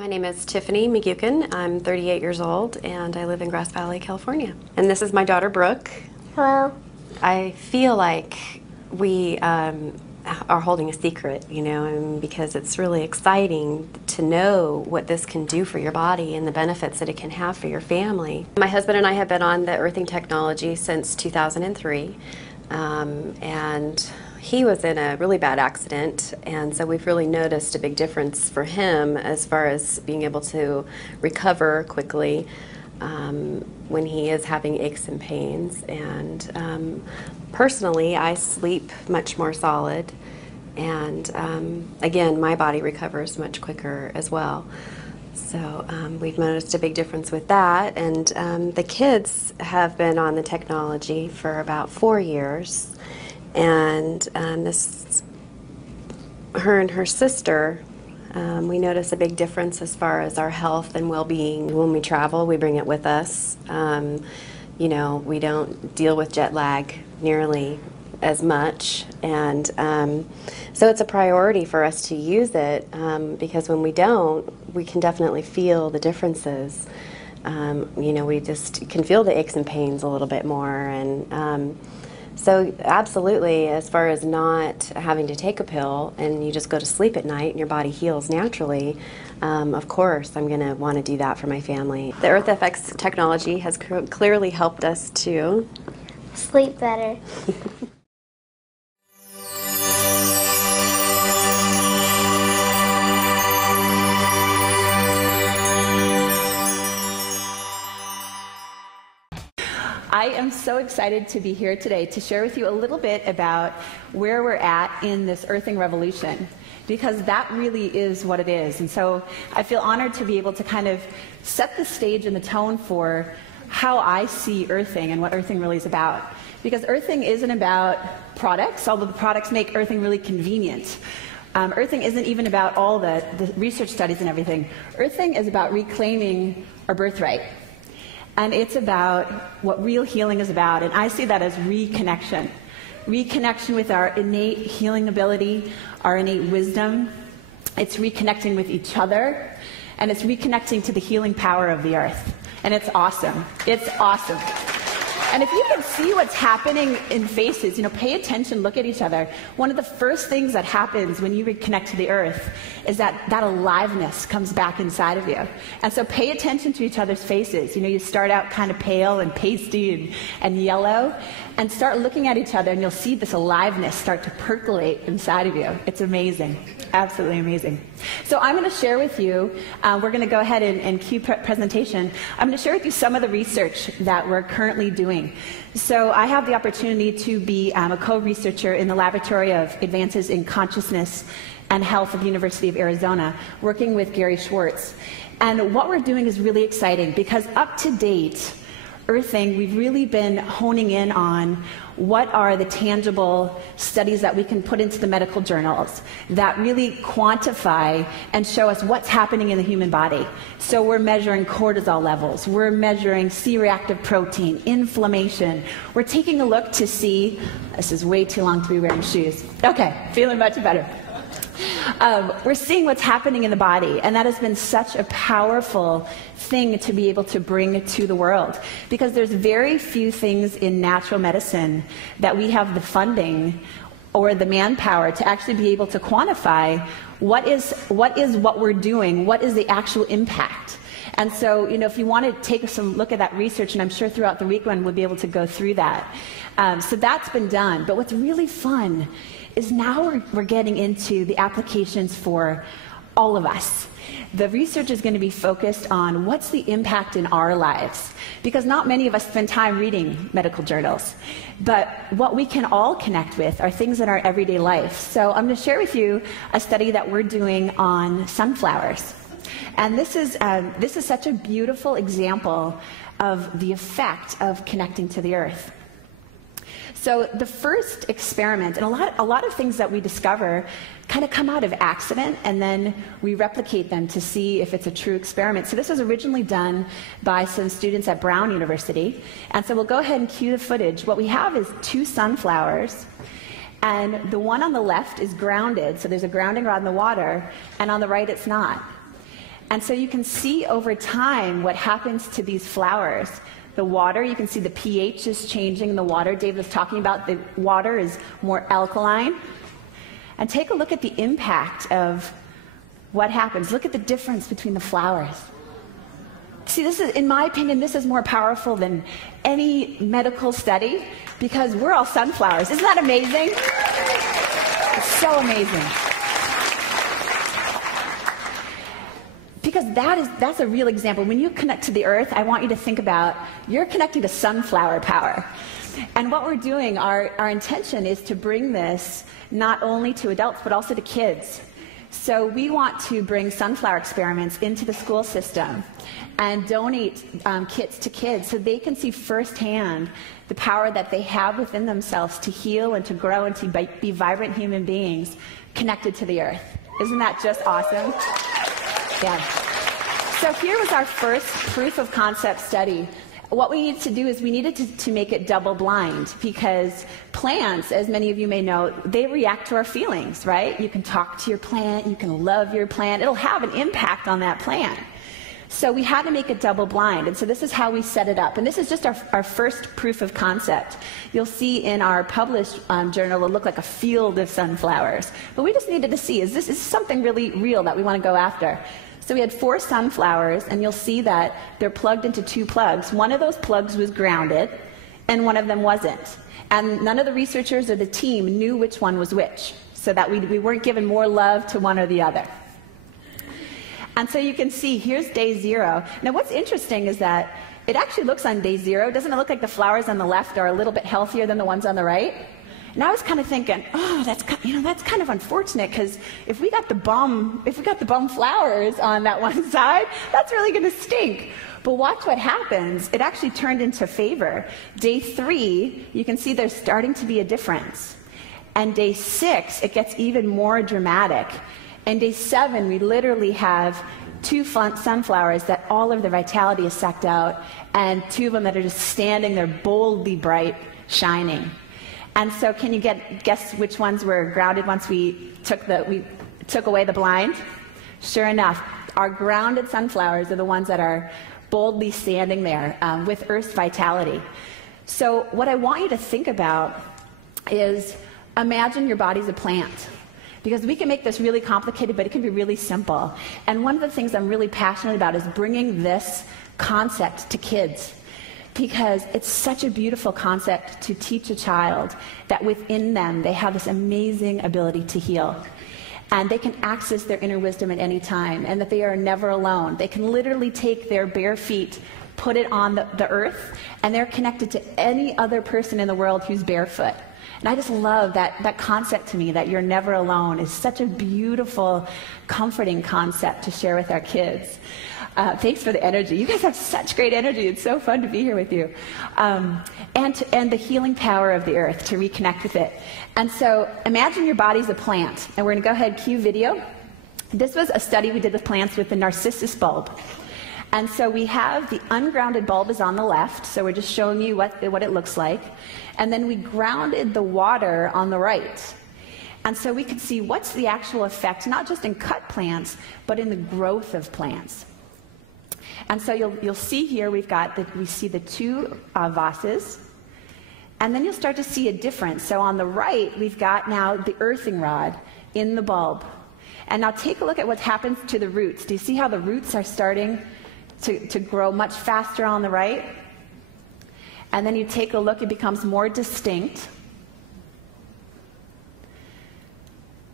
My name is Tiffany McGukin. I'm 38 years old and I live in Grass Valley, California. And this is my daughter, Brooke. Hello. I feel like we are holding a secret, because it's really exciting to know what this can do for your body and the benefits that it can have for your family. My husband and I have been on the earthing technology since 2003, and he was in a really bad accident, and so we've really noticed a big difference for him as far as being able to recover quickly when he is having aches and pains. And personally, I sleep much more solid, and again, my body recovers much quicker as well. So we've noticed a big difference with that, and the kids have been on the technology for about 4 years. And her and her sister, we notice a big difference as far as our health and well-being. When we travel, we bring it with us. We don't deal with jet lag nearly as much, and so it's a priority for us to use it, because when we don't, we can definitely feel the differences. We just can feel the aches and pains a little bit more, and so absolutely, as far as not having to take a pill and you just go to sleep at night and your body heals naturally, of course I'm going to want to do that for my family. The EarthFX technology has clearly helped us to sleep better. I am so excited to be here today to share with you a little bit about where we're at in this earthing revolution, because that really is what it is. And so I feel honored to be able to kind of set the stage and the tone for how I see earthing and what earthing really is about. Because earthing isn't about products, although the products make earthing really convenient. Earthing isn't even about all the research studies and everything. Earthing is about reclaiming our birthright. And it's about what real healing is about, and I see that as reconnection. Reconnection with our innate healing ability, our innate wisdom. It's reconnecting with each other, and it's reconnecting to the healing power of the earth. And it's awesome. It's awesome. And if you can see what's happening in faces, pay attention, look at each other. One of the first things that happens when you reconnect to the earth is that aliveness comes back inside of you. And so pay attention to each other's faces. You start out kind of pale and pasty and yellow, and start looking at each other, and you'll see this aliveness start to percolate inside of you. It's amazing. Absolutely amazing. So I'm going to share with you, we're going to go ahead and cue presentation. I'm going to share with you some of the research that we're currently doing. So I have the opportunity to be a co-researcher in the Laboratory of Advances in Consciousness and Health at the University of Arizona, working with Gary Schwartz. And what we're doing is really exciting, because up to date, earthing, we've really been honing in on what are the tangible studies that we can put into the medical journals that really quantify and show us what's happening in the human body. So we're measuring cortisol levels, we're measuring C-reactive protein, inflammation. We're taking a look to see, this is way too long to be wearing shoes. Okay, feeling much better. We're seeing what's happening in the body, and that has been such a powerful thing to be able to bring to the world, because there's very few things in natural medicine that we have the funding or the manpower to actually be able to quantify what is what we're doing, what is the actual impact. And so, if you want to take some look at that research, and I'm sure throughout the weekend we'll be able to go through that. So that's been done. But what's really fun is now we're getting into the applications for all of us. The research is going to be focused on what's the impact in our lives, because not many of us spend time reading medical journals. But what we can all connect with are things in our everyday life. So I'm going to share with you a study that we're doing on sunflowers. And this is such a beautiful example of the effect of connecting to the earth. So the first experiment, and a lot of things that we discover kind of come out of accident, and then we replicate them to see if it's a true experiment. So this was originally done by some students at Brown University. And so we'll go ahead and cue the footage. What we have is 2 sunflowers, and the one on the left is grounded, so there's a grounding rod in the water, and on the right it's not. And so you can see over time what happens to these flowers. The water, you can see the pH is changing in the water. Dave was talking about the water is more alkaline. And take a look at the impact of what happens. Look at the difference between the flowers. See, this is, in my opinion, this is more powerful than any medical study because we're all sunflowers. Isn't that amazing? It's so amazing. Because that's a real example. When you connect to the earth, I want you to think about you're connecting to sunflower power. And what we're doing, our intention is to bring this not only to adults, but also to kids. So we want to bring sunflower experiments into the school system and donate kits to kids so they can see firsthand the power that they have within themselves to heal and to grow and to be vibrant human beings connected to the earth. Isn't that just awesome? Yeah. So here was our first proof of concept study. What we needed to do is we needed to make it double blind because plants, as many of you may know, they react to our feelings, right? You can talk to your plant, you can love your plant, it'll have an impact on that plant. So we had to make it double blind, and so this is how we set it up. And this is just our first proof of concept. You'll see in our published journal, it'll look like a field of sunflowers. But we just needed to see, is this something really real that we want to go after? So we had 4 sunflowers, and you'll see that they're plugged into 2 plugs. One of those plugs was grounded, and one of them wasn't. And none of the researchers or the team knew which one was which, so that we weren't giving more love to one or the other. And so you can see, here's day 0. Now what's interesting is that it actually looks on day 0, doesn't it look like the flowers on the left are a little bit healthier than the ones on the right? And I was kind of thinking, oh, that's kind of unfortunate because if we got the bum flowers on that one side, that's really going to stink. But watch what happens. It actually turned into favor. Day 3, you can see there's starting to be a difference. And day 6, it gets even more dramatic. And day 7, we literally have 2 sunflowers that all of the vitality is sucked out, and 2 of them that are just standing there boldly bright, shining. And so can you guess which ones were grounded once we took away the blind? Sure enough, our grounded sunflowers are the ones that are boldly standing there with Earth's vitality. So what I want you to think about is imagine your body's a plant. Because we can make this really complicated, but it can be really simple. And one of the things I'm really passionate about is bringing this concept to kids. Because it's such a beautiful concept to teach a child that within them they have this amazing ability to heal. And they can access their inner wisdom at any time, and that they are never alone. They can literally take their bare feet, put it on the earth, and they're connected to any other person in the world who's barefoot. And I just love that concept to me, that you're never alone, is such a beautiful, comforting concept to share with our kids. Thanks for the energy. You guys have such great energy. It's so fun to be here with you. And the healing power of the earth, to reconnect with it. And so imagine your body's a plant. And we're going to go ahead and cue video. This was a study we did with plants with the narcissus bulb. And so we have the ungrounded bulb is on the left, so we're just showing you what it looks like. And then we grounded the water on the right. And so we could see what's the actual effect, not just in cut plants, but in the growth of plants. And so you'll see here we see the 2 vases, and then you'll start to see a difference. So on the right, we've got now the earthing rod in the bulb. And now take a look at what happens to the roots. Do you see how the roots are starting to grow much faster on the right? And then you take a look, it becomes more distinct.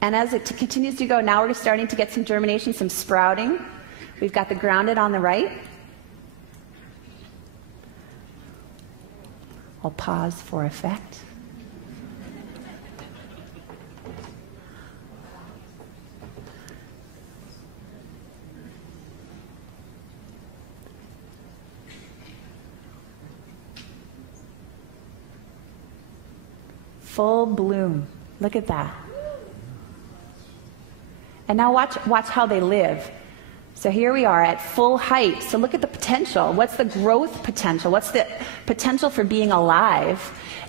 And as it continues to go, now we're starting to get some germination, some sprouting. We've got the grounded on the right. I'll pause for effect. Full bloom. Look at that. And now watch how they live. So here we are at full height. So look at the potential. What's the growth potential? What's the potential for being alive?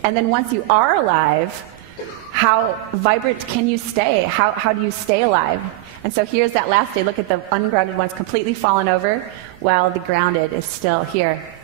And then once you are alive, how vibrant can you stay? How do you stay alive? And so here's that last day. Look at the ungrounded ones completely fallen over while the grounded is still here.